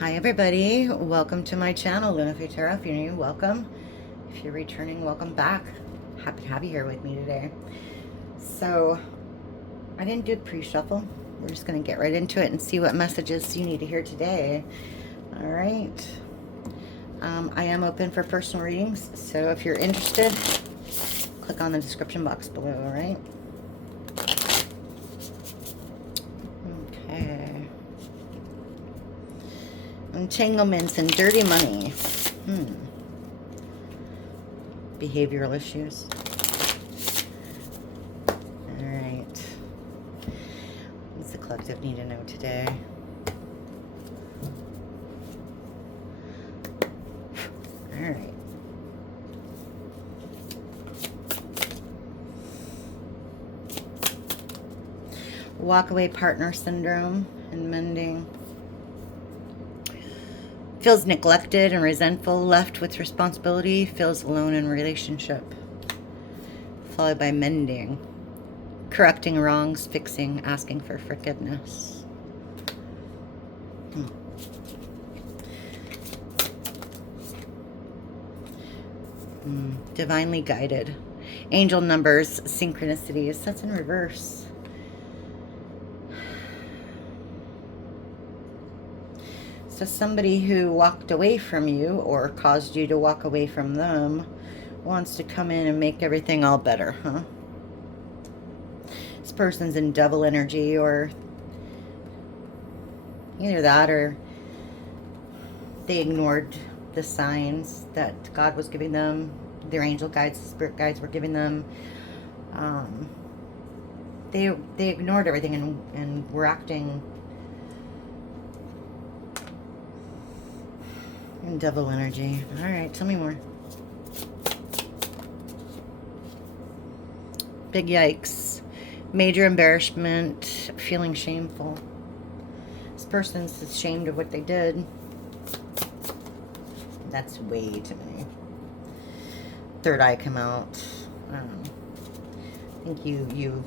Hi everybody, welcome to my channel, LunaFae Tarot. If you're new, welcome. If you're returning, welcome back. Happy to have you here with me today. So, I didn't do a pre-shuffle. We're just going to get right into it and see what messages you need to hear today. Alright. I am open for personal readings, so if you're interested, click on the description box below, alright? Okay. Entanglements and dirty money. Behavioral issues. Alright. What does the collective need to know today? Alright. Walkaway partner syndrome and mending. Feels neglected and resentful, left with responsibility, feels alone in relationship. Followed by mending. Correcting wrongs, fixing, asking for forgiveness. Divinely guided. Angel numbers, synchronicities. That's in reverse. So somebody who walked away from you or caused you to walk away from them wants to come in and make everything all better, huh? This person's in devil energy, or either that or they ignored the signs that God was giving them, their angel guides, spirit guides were giving them. They ignored everything and were acting in devil energy. All right, tell me more. Big yikes. Major embarrassment, feeling shameful. This person's ashamed of what they did. That's way too many. Third eye come out. I think you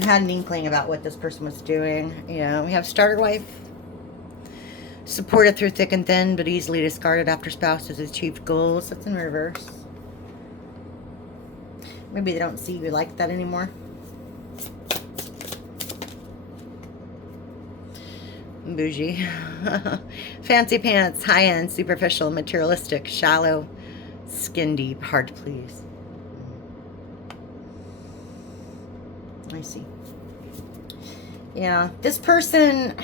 had an inkling about what this person was doing. Yeah, we have starter wife. Supported through thick and thin, but easily discarded after spouse has achieved goals. That's in reverse. Maybe they don't see you like that anymore. Bougie. Fancy pants, high-end, superficial, materialistic, shallow, skin deep, hard to please. I see. Yeah, this person,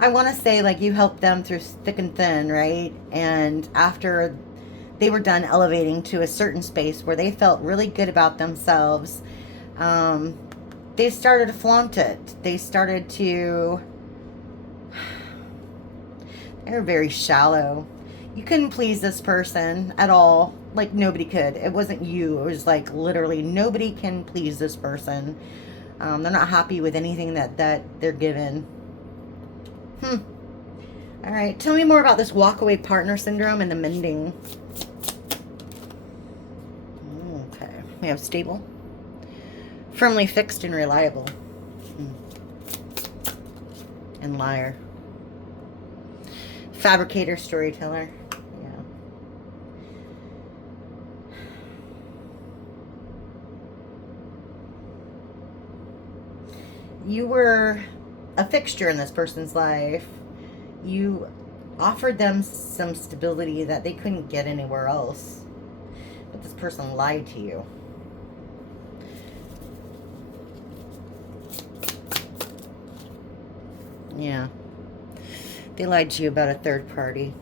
I want to say, like, you helped them through thick and thin, right? And after they were done elevating to a certain space where they felt really good about themselves, they started to flaunt it. They started to... They were very shallow. You couldn't please this person at all. Like, nobody could. It wasn't you. It was like literally nobody can please this person. They're not happy with anything that they're given. All right, tell me more about this walkaway partner syndrome and the mending. Okay, we have stable, firmly fixed and reliable, and liar. Fabricator, storyteller. Yeah. You were a fixture in this person's life. You offered them some stability that they couldn't get anywhere else. But this person lied to you. Yeah. They lied to you about a third party.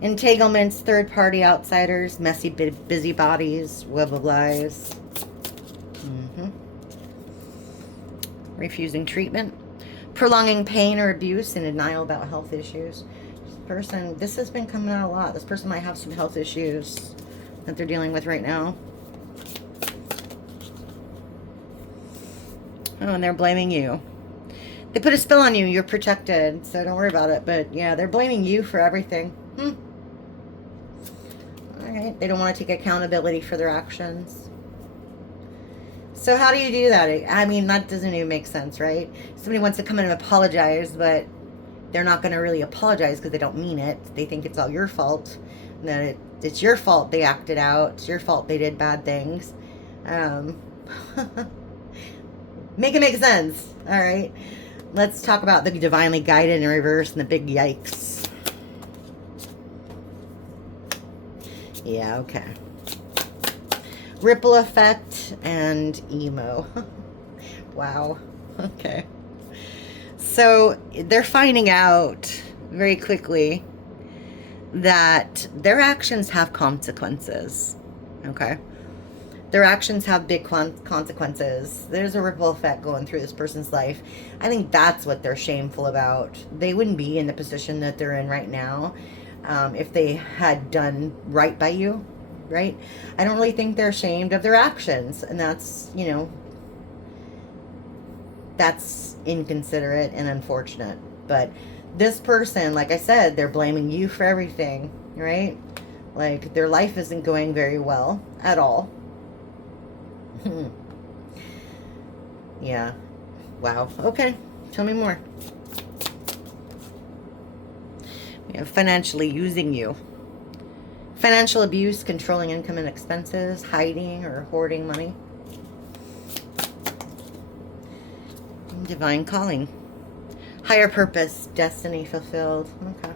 Entanglements, third party outsiders, messy busybodies, web of lies. Refusing treatment. Prolonging pain or abuse and denial about health issues. This has been coming out a lot. This person might have some health issues that they're dealing with right now. Oh, and they're blaming you. They put a spell on you. You're protected, so don't worry about it. But yeah, they're blaming you for everything. All right. They don't want to take accountability for their actions. So how do you do that? I mean, that doesn't even make sense, right? Somebody wants to come in and apologize, but they're not going to really apologize because they don't mean it. They think it's all your fault. That it's your fault they acted out. It's your fault they did bad things. Make it make sense. All right. Let's talk about the divinely guided in reverse and the big yikes. Yeah, okay. Ripple effect and emo. Wow. Okay. So they're finding out very quickly that their actions have consequences. Okay. Their actions have big consequences. There's a ripple effect going through this person's life. I think that's what they're shameful about. They wouldn't be in the position that they're in right now if they had done right by you, right? I don't really think they're ashamed of their actions. And that's, you know, that's inconsiderate and unfortunate. But this person, like I said, they're blaming you for everything, right? Like their life isn't going very well at all. Yeah. Wow. Okay. Tell me more. We have financially using you. Financial abuse, controlling income and expenses, hiding or hoarding money. Divine calling. Higher purpose, destiny fulfilled. Okay.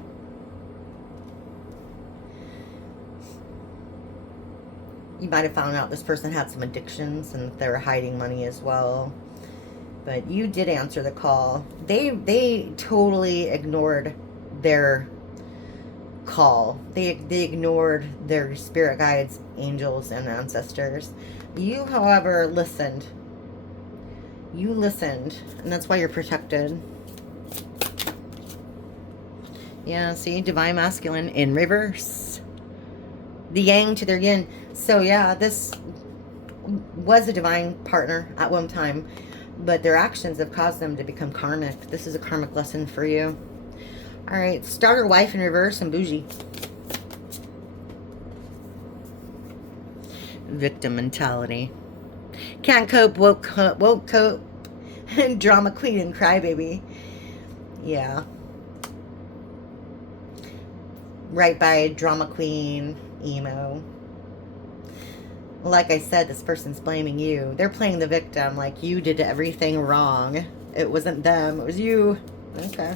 You might have found out this person had some addictions and they were hiding money as well. But you did answer the call. They totally ignored their call. They ignored their spirit guides, angels, and ancestors. You, however, listened. You listened, and that's why you're protected. Yeah, see, divine masculine in reverse. The yang to their yin. So yeah, this was a divine partner at one time, but their actions have caused them to become karmic. This is a karmic lesson for you. All right, starter wife in reverse and bougie. Victim mentality. Can't cope, won't cope. Drama queen and crybaby. Yeah. Right by drama queen, emo. Like I said, this person's blaming you. They're playing the victim like you did everything wrong. It wasn't them, it was you. Okay.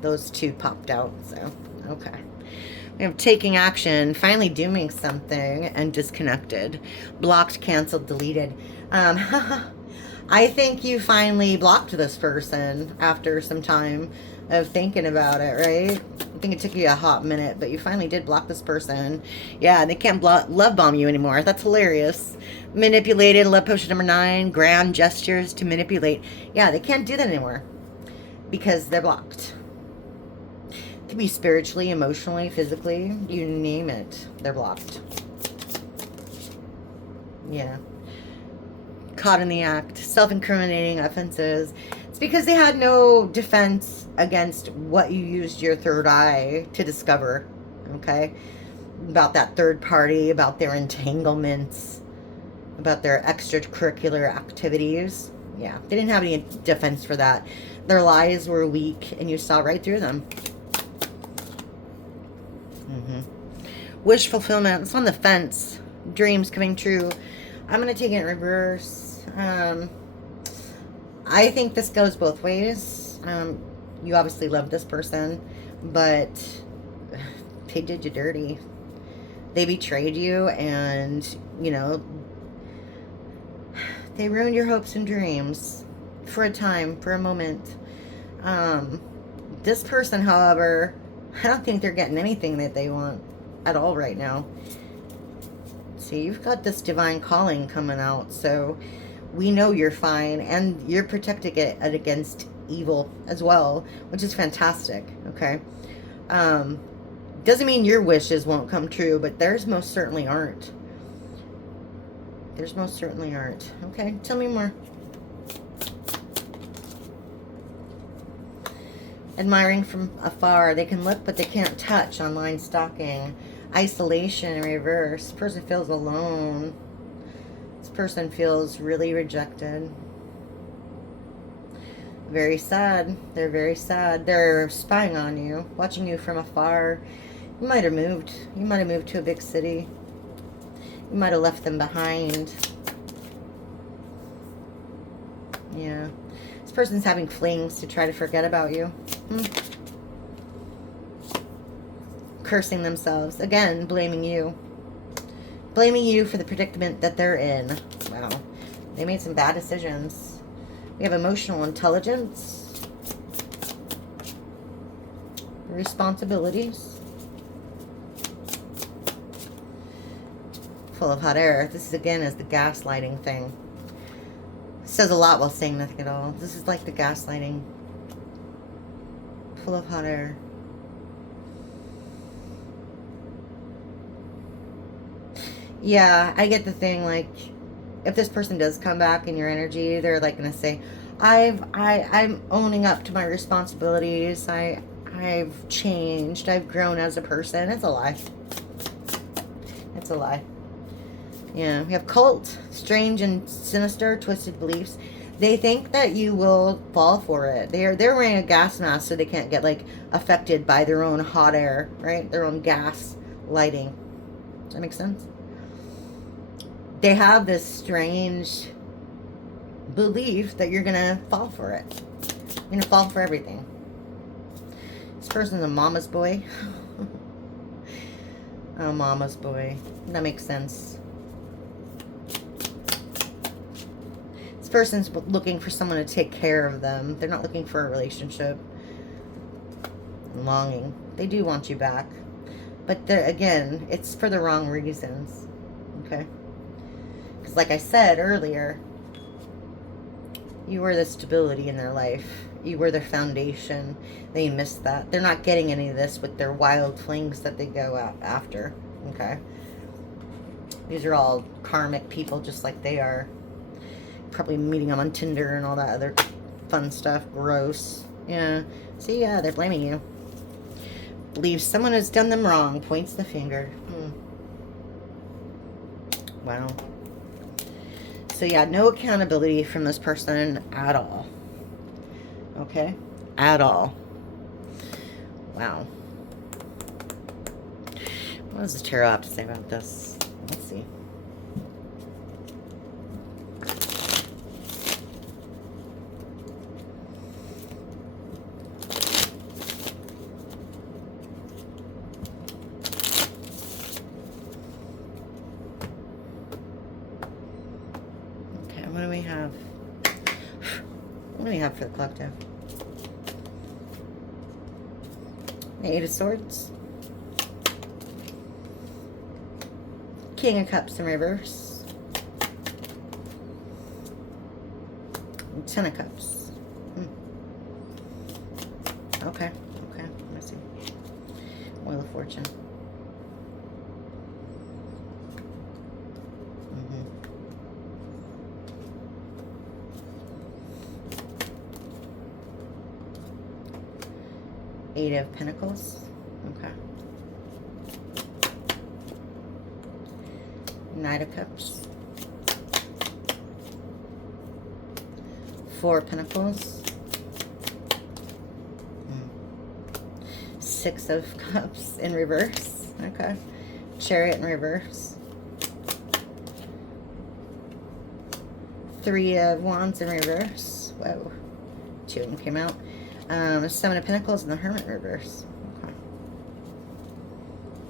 Those two popped out, so, okay. We have taking action, finally doing something, and disconnected. Blocked, canceled, deleted. I think you finally blocked this person after some time of thinking about it, right? I think it took you a hot minute, but you finally did block this person. Yeah, they can't love bomb you anymore. That's hilarious. Manipulated, love potion number 9, grand gestures to manipulate. Yeah, they can't do that anymore because they're blocked. It could be spiritually, emotionally, physically, you name it. They're blocked. Yeah. Caught in the act. Self-incriminating offenses. It's because they had no defense against what you used your third eye to discover. Okay? About that third party, about their entanglements, about their extracurricular activities. Yeah, they didn't have any defense for that. Their lies were weak, and you saw right through them. Wish fulfillment. It's on the fence. Dreams coming true. I'm going to take it in reverse. I think this goes both ways. You obviously love this person, but they did you dirty. They betrayed you, and, you know, they ruined your hopes and dreams for a time, for a moment. This person, however, I don't think they're getting anything that they want at all right now. See, you've got this divine calling coming out, so we know you're fine, and you're protecting it against evil as well, which is fantastic. Okay, doesn't mean your wishes won't come true, but theirs most certainly aren't. Theirs most certainly aren't. Okay, tell me more. Admiring from afar. They can look, but they can't touch. Online stalking. Isolation in reverse. This person feels alone. This person feels really rejected. Very sad. They're very sad. They're spying on you, watching you from afar. You might have moved. You might have moved to a big city. You might have left them behind. Yeah. This person's having flings to try to forget about you. Cursing themselves. Again, blaming you. Blaming you for the predicament that they're in. Wow. They made some bad decisions. We have emotional intelligence. Responsibilities. Full of hot air. This, again, is the gaslighting thing. Says a lot while saying nothing at all. This is like the gaslighting. Full of hot air. Yeah, I get the thing, like, if this person does come back in your energy, they're like gonna say, I'm owning up to my responsibilities. I've changed. I've grown as a person. It's a lie. It's a lie. Yeah, we have cult, strange and sinister, twisted beliefs. They think that you will fall for it. They're wearing a gas mask so they can't get like affected by their own hot air, right? Their own gas lighting. Does that make sense? They have this strange belief that you're gonna fall for it. You're gonna fall for everything. This person's a mama's boy. Oh, mama's boy. That makes sense. This person's looking for someone to take care of them. They're not looking for a relationship. Longing. They do want you back. But again, it's for the wrong reasons. Okay? Because like I said earlier, you were the stability in their life. You were their foundation. They missed that. They're not getting any of this with their wild flings that they go after. Okay? These are all karmic people just like they are. Probably meeting them on Tinder and all that other fun stuff. Gross. Yeah. See, yeah, they're blaming you. Believes someone has done them wrong. Points the finger. Wow. So yeah, no accountability from this person at all. Okay? At all. Wow. What does the tarot have to say about this? Let's see. What do we have? What do we have for the collective? Eight of Swords. King of Cups in reverse. And Ten of Cups. Okay. Okay. Let me see. Wheel of Fortune. Eight of Pentacles. Okay. Knight of Cups. Four of Pentacles. Six of Cups in reverse. Okay. Chariot in reverse. Three of Wands in reverse. Whoa. Two of them came out. Seven of Pentacles and the Hermit in reverse. Okay.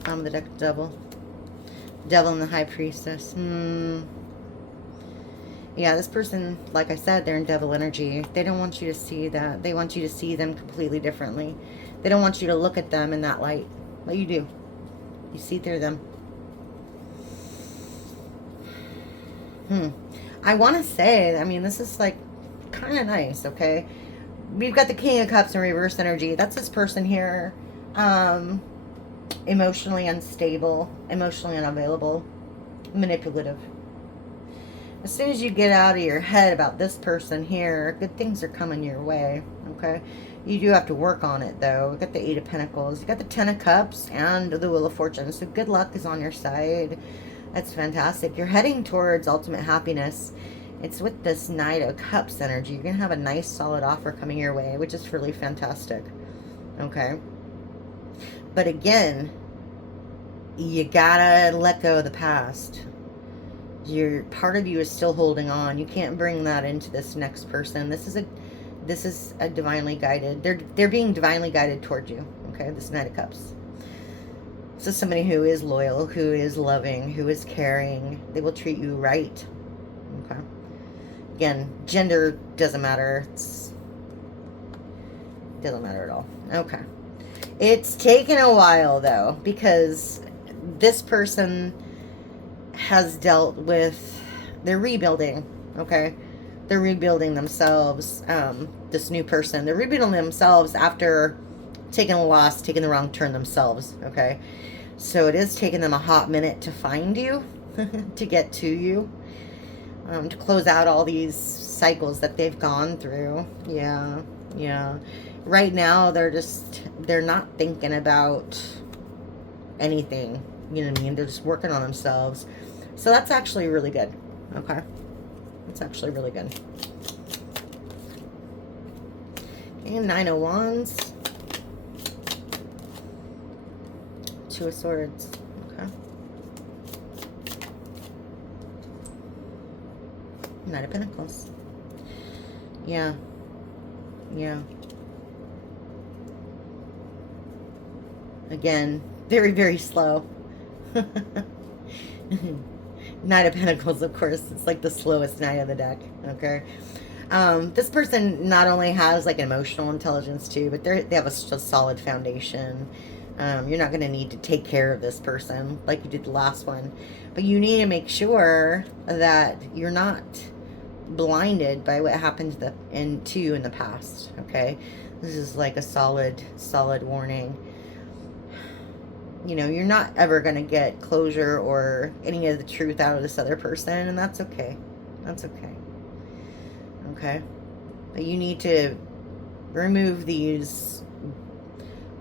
Bottom of the deck, Devil. Devil and the High Priestess. Yeah, this person, like I said, they're in devil energy. They don't want you to see that. They want you to see them completely differently. They don't want you to look at them in that light. But you do. You see through them. I want to say, I mean, this is like kind of nice, okay? We've got the King of Cups in reverse energy. That's this person here. Emotionally unstable, emotionally unavailable, manipulative. As soon as you get out of your head about this person here, good things are coming your way, okay? You do have to work on it, though. We've got the Eight of Pentacles. You got the Ten of Cups and the Wheel of Fortune. So good luck is on your side. That's fantastic. You're heading towards ultimate happiness. It's with this Knight of Cups energy. You're going to have a nice solid offer coming your way, which is really fantastic. Okay. But again, you gotta let go of the past. Part of you is still holding on. You can't bring that into this next person. This is a divinely guided. They're being divinely guided towards you. Okay, this Knight of Cups. This is somebody who is loyal, who is loving, who is caring. They will treat you right. Okay. Again, gender doesn't matter. Doesn't matter at all. Okay. It's taken a while, though, because this person has dealt with... They're rebuilding, okay? They're rebuilding themselves, this new person. They're rebuilding themselves after taking a loss, taking the wrong turn themselves, okay? So it is taking them a hot minute to find you, to get to you, to close out all these cycles that they've gone through. Yeah, yeah. Right now, they're not thinking about anything. You know what I mean? They're just working on themselves. So that's actually really good. Okay? That's actually really good. Okay, 9 of Wands. 2 of Swords. Okay. Knight of Pentacles. Yeah. Yeah. Again, very, very slow. Knight of Pentacles, of course, it's like the slowest knight of the deck, okay? This person not only has like emotional intelligence too, but they have a solid foundation. You're not going to need to take care of this person like you did the last one, but you need to make sure that you're not blinded by what happened to you in the past, okay? This is like a solid warning. You know, you're not ever going to get closure or any of the truth out of this other person, and that's okay. That's okay. Okay? But you need to remove these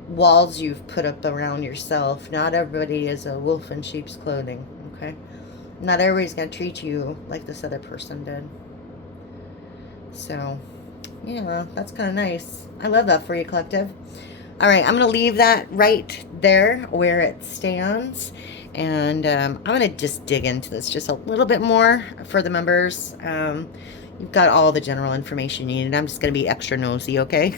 walls you've put up around yourself. Not everybody is a wolf in sheep's clothing, okay? Not everybody's going to treat you like this other person did. So, yeah, that's kind of nice. I love that for you, collective. All right, I'm going to leave that right there where it stands. And I'm going to just dig into this just a little bit more for the members. You've got all the general information you need, and I'm just going to be extra nosy, okay?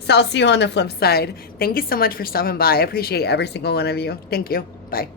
So I'll see you on the flip side. Thank you so much for stopping by. I appreciate every single one of you. Thank you. Bye.